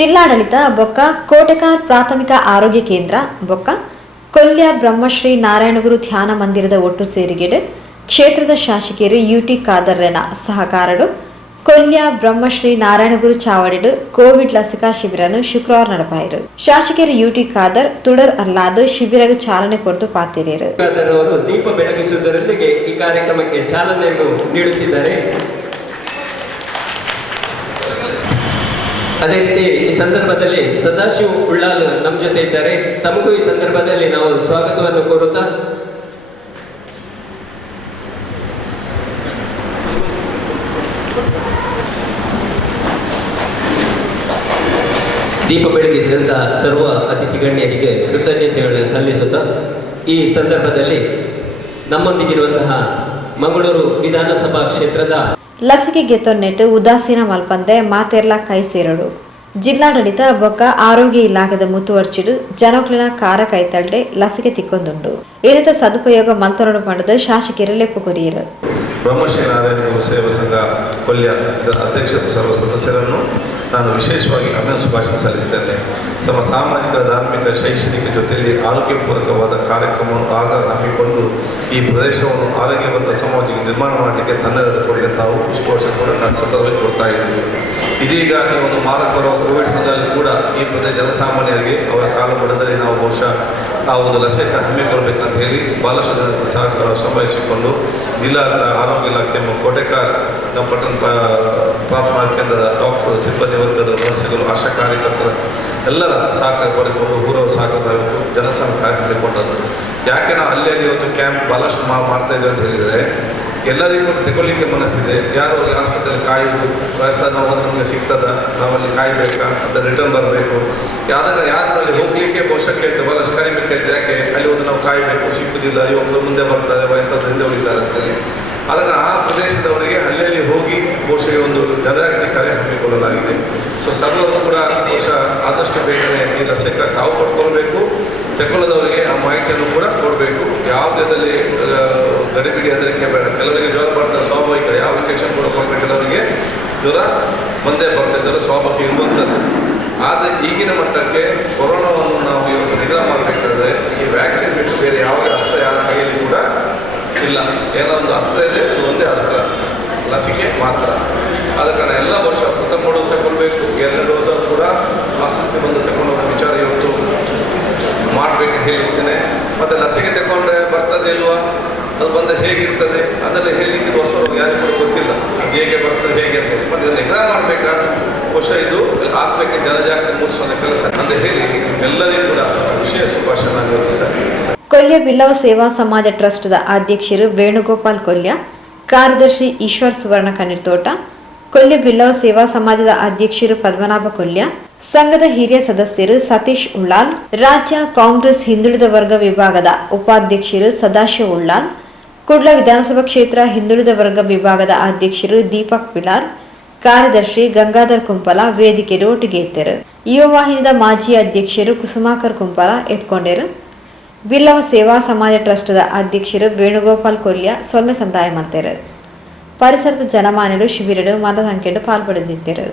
ಜಿಲ್ಲಾಡಳಿತ ಬೊಕ್ಕ ಕೋಟೆಕಾರ್ ಪ್ರಾಥಮಿಕ ಆರೋಗ್ಯ ಕೇಂದ್ರ ಬೊಕ್ಕ ಕೊಲ್ಯ ಬ್ರಹ್ಮಶ್ರೀ ನಾರಾಯಣಗುರು ಧ್ಯಾನ ಮಂದಿರದ ಒಟ್ಟು ಸೇರಿಗೆಡು ಕ್ಷೇತ್ರದ ಶಾಸಕಿಯರು ಯುಟಿ ಖಾದರ್ನ ಸಹಕಾರಡು ಕೊಲ್ಯ ಬ್ರಹ್ಮಶ್ರೀ ನಾರಾಯಣಗುರು ಚಾವಡಿಡು ಕೋವಿಡ್ ಲಸಿಕಾ ಶಿಬಿರನ್ನು ಶುಕ್ರವಾರ ನಡೆಪಾಯಿರು. ಶಾಸಕಿಯರು ಯುಟಿ ಖಾದರ್ ತುಡರ್ ಅಲ್ಲಾದು ಶಿಬಿರಕ್ಕೆ ಚಾಲನೆ ಕೊಟ್ಟು ಪಾತಿರೇರು. ದೀಪ ಬೆಳಗಿಸುವುದರೊಂದಿಗೆ ಈ ಕಾರ್ಯಕ್ರಮಕ್ಕೆ ಚಾಲನೆಯನ್ನು ನೀಡುತ್ತಿದ್ದಾರೆ. ಅದೇ ರೀತಿ ಈ ಸಂದರ್ಭದಲ್ಲಿ ಸದಾಶಿವ್ ಉಳ್ಳಾಲ್ ನಮ್ಮ ಜೊತೆ ಇದ್ದಾರೆ. ತಮಗೂ ಈ ಸಂದರ್ಭದಲ್ಲಿ ನಾವು ಸ್ವಾಗತವನ್ನು ಕೋರುತ್ತಾ ದೀಪ ಬೆಳಗಿಸಿದಂತ ಸರ್ವ ಅತಿಥಿ ಗಣ್ಯರಿಗೆ ಕೃತಜ್ಞತೆಗಳನ್ನು ಸಲ್ಲಿಸುತ್ತಾ ಈ ಸಂದರ್ಭದಲ್ಲಿ ನಮ್ಮೊಂದಿಗಿರುವಂತಹ ಮಂಗಳೂರು ವಿಧಾನಸಭಾ ಕ್ಷೇತ್ರದ ಲಸಿಕೆಗೆ ತೊನ್ನೆಟ್ಟು ಉದಾಸೀನ ಮಲ್ಪಂದೆ ಮಾತೆರ್ಲ ಕೈ ಸೇರಡು. ಜಿಲ್ಲಾಡಳಿತ ಬೊಕ್ಕ ಆರೋಗ್ಯ ಇಲಾಖೆದ ಮುತುವರ್ಚಿಡು ಜನಕ್ಲಿನ ಕಾರ ಕೈತಲ್ಡೆ ಲಸಿಕೆ ತಿಕ್ಕೊಂದುಂಡು. ಇದರ ಸದುಪಯೋಗ ಮಲ್ತೊರಡು ಪಂಡದ ಶಾಸಕಿಯರು ಲೆಪ್ಪು ಕೊರಿಯರು. ಬ್ರಹ್ಮಶ್ರೀ ನಾರಾಯಣ ಸೇವಾ ಸಂಘ ಕೊಲ್ಯ ಅಧ್ಯಕ್ಷ ಸರ್ವ ಸದಸ್ಯರನ್ನು ನಾನು ವಿಶೇಷವಾಗಿ ಶುಭಾಶಯ ಸಲ್ಲಿಸ್ತೇನೆ. ಸಾಮಾಜಿಕ ಧಾರ್ಮಿಕ ಶೈಕ್ಷಣಿಕ ಜೊತೆಯಲ್ಲಿ ಆರೋಗ್ಯಪೂರ್ವಕವಾದ ಕಾರ್ಯಕ್ರಮವನ್ನು ಹಮ್ಮಿಕೊಂಡು ಈ ಪ್ರದೇಶವನ್ನು ಆರೋಗ್ಯವಂತ ಸಮಾಜಕ್ಕೆ ನಿರ್ಮಾಣ ಮಾಡಲಿಕ್ಕೆ ತನ್ನದಾದ ಕೊಡುಗೆ ತಾವು ಇಷ್ಟು ವರ್ಷ ಕೂಡ ಸತತವಾಗಿ ಕೊಡ್ತಾ ಇದ್ದೀವಿ. ಇದೀಗ ಈ ಒಂದು ಮಾರಕ ರೋಗ ಕೋವಿಡ್ ಸಂದರ್ಭದಲ್ಲಿ ಕೂಡ ಈ ಪ್ರದೇಶ ಜನಸಾಮಾನ್ಯರಿಗೆ ಅವರ ಕಾಲು ಬಡದಲ್ಲಿ ನಾವು ಬಹುಶಃ ಆ ಒಂದು ಲಸಿಕೆ ಹಮ್ಮಿಕೊಳ್ಬೇಕಂತ ಹೇಳಿ ಬಹಳಷ್ಟು ಜನ ಸಹಕಾರ ಸಂಭವಿಸಿಕೊಂಡು ಜಿಲ್ಲಾ ಆರೋಗ್ಯ ಇಲಾಖೆ ಕೋಟೆಕಾರ್ ನಮ್ಮ ಪಟ್ಟಣ ಪ್ರಾಥಮಿಕ ಕೇಂದ್ರದ ಡಾಕ್ಟರ್ ಸಿಬ್ಬಂದಿ ವರ್ಗದ ನರ್ಸ್ಗಳು ಆಶಾ ಕಾರ್ಯಕರ್ತರ ಎಲ್ಲರ ಸಹಕಾರ ಪಡೆದುಕೊಂಡು ಊರವರು ಸಹಕಾರ ಜನಸಂಘ ಕಾರ್ಯಕ್ರಮಕೊಂಡದ್ದು. ಯಾಕೆ ನಾವು ಅಲ್ಲಿ ಒಂದು ಕ್ಯಾಂಪ್ ಬಹಳಷ್ಟು ಮಾಡ್ತಾ ಇದ್ದೀವಿ ಅಂತ ಹೇಳಿದರೆ ಎಲ್ಲರಿಗೂ ತಗೊಳ್ಳಿಕ್ಕೆ ಮನಸ್ಸಿದೆ. ಯಾರು ಆಸ್ಪತ್ರೆಯಲ್ಲಿ ಕಾಯುವುದು ವಯಸ್ಸಾದ ನಾವು ನಮಗೆ ಸಿಗ್ತದ, ನಾವಲ್ಲಿ ಕಾಯಬೇಕಾ ಅಂತ ರಿಟರ್ನ್ ಬರಬೇಕು. ಯಾರಲ್ಲಿ ಹೋಗ್ಲಿಕ್ಕೆ ಬಹುಶಃ ಕೇಳ್ತೇವೆ, ಬಹಳಷ್ಟು ಕಡಿಮೆ ಕೇಳ್ತೇವೆ. ಯಾಕೆ ಅಲ್ಲಿ ಒಂದು ನಾವು ಕಾಯಬೇಕು, ಸಿಕ್ಕುದಿಲ್ಲ, ಯುವಕರು ಮುಂದೆ ಬರ್ತಾರೆ, ವಯಸ್ಸಾದ ಹಿಂದೆ ಉಳಿತಾರೆ ಅಂತೇಳಿ. ಅದಕ್ಕೆ ಆ ಪ್ರದೇಶದವರಿಗೆ ಅಲ್ಲಿ ಹೋಗಿ ಬಹುಶಃ ಒಂದು ಜನಜಾಗೃತಿ ಕಾರ್ಯ ಹಮ್ಮಿಕೊಳ್ಳಲಾಗಿದೆ. ಸರ್ವರು ಕೂಡ ಬಹುಶಃ ಆದಷ್ಟು ಬೇಗನೆ ಈ ಲಸಿಕೆ ತಾವು ಪಡ್ಕೊಳ್ಬೇಕು, ತಗೊಳ್ಳೋದವರಿಗೆ ಆ ಮಾಹಿತಿಯನ್ನು ಕೂಡ ಕೊಡಬೇಕು. ಯಾವುದಲ್ಲಿ ಗಡಿಬಿಡಿ ಅದಕ್ಕೆ ಬೇಡ. ಕೆಲವರಿಗೆ ಜ್ವರ ಬರ್ತಾರೆ ಸ್ವಾಭಾವಿಕ, ಯಾವ ಇಂಜೆಕ್ಷನ್ ಕೂಡ ಕೊಟ್ಟರೆ ಕೆಲವರಿಗೆ ಜ್ವರ ಬಂದೇ ಬರ್ತಾ ಇದ್ದಾರೆ, ಸ್ವಾಭಾವಿಕ ಇರುವಂಥದ್ದು. ಆದರೆ ಈಗಿನ ಮಟ್ಟಕ್ಕೆ ಕೊರೋನಾವನ್ನು ನಾವು ಇವತ್ತು ನಿಗ್ರಹ ಮಾಡಬೇಕಾದ್ರೆ ಈ ವ್ಯಾಕ್ಸಿನ್ ಬಿಟ್ಟು ಬೇರೆ ಯಾವುದೇ ಅಸ್ತ್ರ ಯಾರ ಕೈಯಲ್ಲಿ ಕೂಡ ಇಲ್ಲ. ಏನೋ ಒಂದು ಅಸ್ತ್ರ ಇದೆ, ಅದು ಒಂದೇ ಅಸ್ತ್ರ, ಲಸಿಕೆ ಮಾತ್ರ. ಆದ ಕಾರಣ ಎಲ್ಲ ವರ್ಷ ಪ್ರಥಮ ಡೋಸ್ ತಗೊಳ್ಬೇಕು, ಎರಡನೇ ಡೋಸ್ ಕೂಡ ಆಸಕ್ತಿ ಬಂದು ತಗೊಂಡೋಗೋ ವಿಚಾರ ಇವತ್ತು ಮಾಡಬೇಕು ಹೇಳಿರ್ತೇನೆ. ಮತ್ತು ಲಸಿಕೆ ತಗೊಂಡ್ರೆ ಬರ್ತದೆ ಇಲ್ವಾ, ಅದು ಬಂದ ಹೇಗಿರ್ತದೆ ಅದೆಲ್ಲ ಹೇಳಲಿಕ್ಕೆ ಹೊಸವರು ಯಾರಿಗೂ ಕೂಡ ಗೊತ್ತಿಲ್ಲ, ಹೇಗೆ ಬರ್ತದೆ ಹೇಗೆ ಅಂತ. ಮತ್ತು ಇದನ್ನು ನಿಗ್ರಹ ಮಾಡಬೇಕಾ ಬಹುಶಃ ಇದು ಆಗ್ಬೇಕು, ಜನಜಾಗೃತಿ ಮೂಡಿಸುವ ಕೆಲಸ ಅಂತ ಹೇಳಿ ಎಲ್ಲರಿಗೂ ಕೂಡ ವಿಶೇಷ ಶುಭಾಶಯ ನಾನು ಇವತ್ತು ಸಲ್ಲಿಸ್ತೇನೆ. ಕೊಲ್ಯ ಬಿಲ್ಲವ ಸೇವಾ ಸಮಾಜ ಟ್ರಸ್ಟ್ದ ಅಧ್ಯಕ್ಷರು ವೇಣುಗೋಪಾಲ್ ಕೊಲ್ಯ, ಕಾರ್ಯದರ್ಶಿ ಈಶ್ವರ್ ಸುವರ್ಣ ಕಣ್ಣೀರ್ತೋಟ, ಕೊಲ್ಯ ಬಿಲ್ಲವ ಸೇವಾ ಸಮಾಜದ ಅಧ್ಯಕ್ಷರು ಪದ್ಮನಾಭ ಕೊಲ್ಯ, ಸಂಘದ ಹಿರಿಯ ಸದಸ್ಯರು ಸತೀಶ್ ಉಳ್ಳಾಲ್, ರಾಜ್ಯ ಕಾಂಗ್ರೆಸ್ ಹಿಂದುಳಿದ ವರ್ಗ ವಿಭಾಗದ ಉಪಾಧ್ಯಕ್ಷರು ಸದಾಶಿವ್ ಉಳ್ಳಾಲ್, ಕುಡ್ಲ ವಿಧಾನಸಭಾ ಕ್ಷೇತ್ರ ಹಿಂದುಳಿದ ವರ್ಗ ವಿಭಾಗದ ಅಧ್ಯಕ್ಷರು ದೀಪಕ್ ಬಿಲಾಲ್, ಕಾರ್ಯದರ್ಶಿ ಗಂಗಾಧರ್ ಕುಂಪಲ ವೇದಿಕೆಗೆ ಒಟ್ಟಿಗೆ ಎತ್ತರು. ಯುವ ವಾಹಿನಿದ ಮಾಜಿ ಅಧ್ಯಕ್ಷರು ಕುಸುಮಾಕರ್ ಕುಂಪಲ ಎತ್ಕೊಂಡರು. ಬಿಲ್ಲವ ಸೇವಾ ಸಮಾಜ ಟ್ರಸ್ಟ್ದ ಅಧ್ಯಕ್ಷರು ವೇಣುಗೋಪಾಲ್ ಕೊಲ್ಯ ಸೊಲ್ಮೆ ಸಂದಾಯ ಮಾಡ್ತಾರೆ. ಪರಿಸರದ ಜನಮಾನ್ಯರು ಶಿಬಿರಡು ಮತ ಸಂಖ್ಯೆಡು ಪಾಲ್ಪಡೆದಿದ್ದರು.